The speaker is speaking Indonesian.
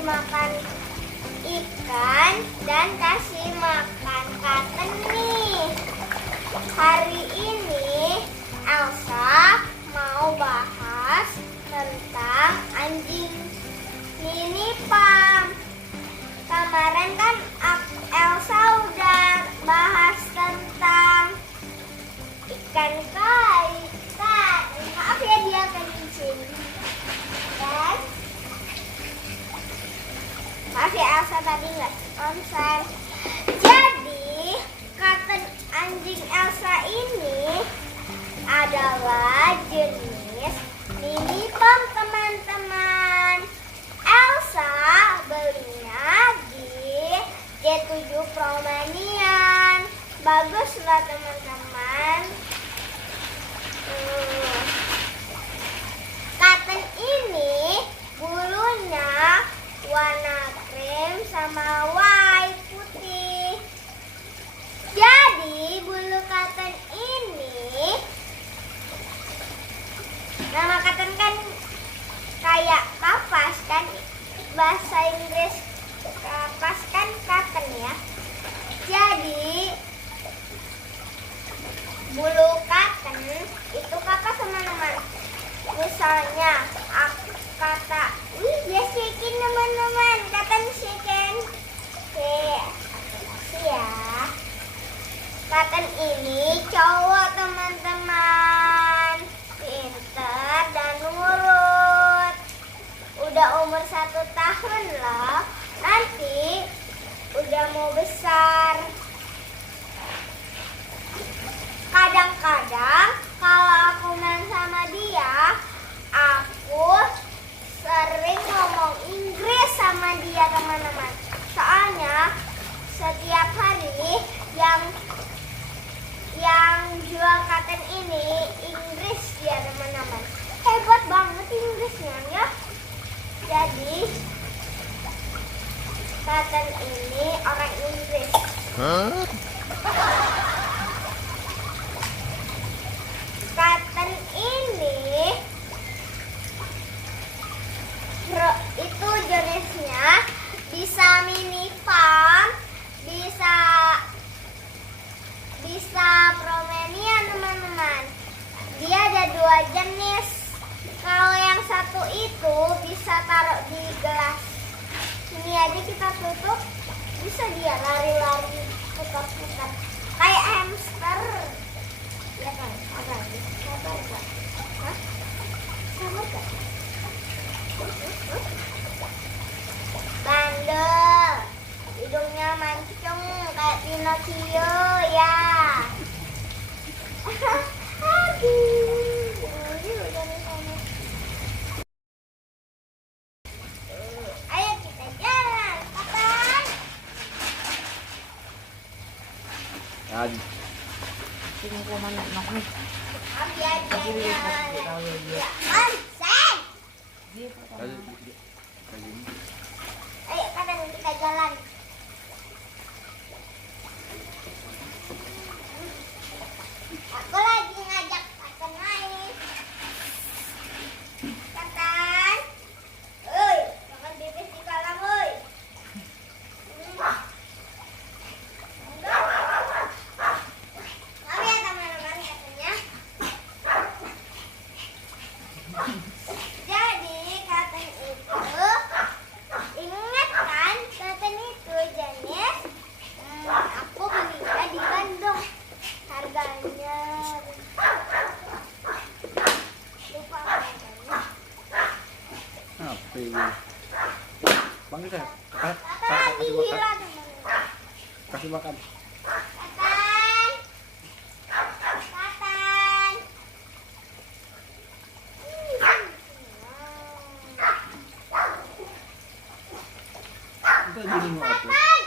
kasih makan ikan dan kasih makan Katen nih. Hari ini Elsa mau bahas tentang anjing mini pam. Kemarin kan Elsa udah bahas tentang ikan kaitan. Maaf ya dia kencing. Dan maaf ya Elsa tadi nggak konsen. Jadi Katen anjing Elsa ini adalah jenis mini pam teman-teman. Elsa belinya di J7 Promanian. Bagus lah teman-teman. Katen ini bulunya warna krem sama white putih. Jadi bulu Katen ini, nama Katen kan kayak kapas kan, bahasa Inggris kapas kan Katen ya. Jadi bulu Katen itu kapas teman-teman. Misalnya aku kata, wih dia shaking teman-teman, Katen shaking. Oke, makasih ya. Katen ini cowok teman-teman, pinter dan nurut. Udah umur 1 tahun loh, nanti udah mau besar. Kadang-kadang kalau aku main sama dia, aku sering ngomong Inggris sama dia teman-teman. Soalnya setiap hari yang jual Katen ini Inggris dia teman-teman. Hebat banget Inggrisnya ya. Jadi Katen ini orang Inggris. Katen ini itu jenisnya bisa mini pam, bisa Promanian teman-teman. Dia ada 2 jenis. Kalau yang satu itu bisa taruh di gelas. Ini aja kita tutup, bisa dia lari-lari, putar-putar kayak hamster. Ya kan? Sabar gak? Hah? Sabar gak? Bandel, hidungnya mancung kayak Pinocchio ya. Ayo kita jalan, kapan? Tinggal ko man nak ni. Dia ya, konsen. Ayo kadang kita jalan. Aku lagi ngajak Katen main. Katen, jangan pipis di kolam, Maaf ya teman-teman katanya. Jadi Katen itu, ingat kan Katen itu jenis aku belinya di Bandung. Harganya lupa harganya. Apa ini? Panggil saya. Katen lagi gila teman-teman. Kasih makan. Katen. Katen. Kita jadi mau apa? Katen.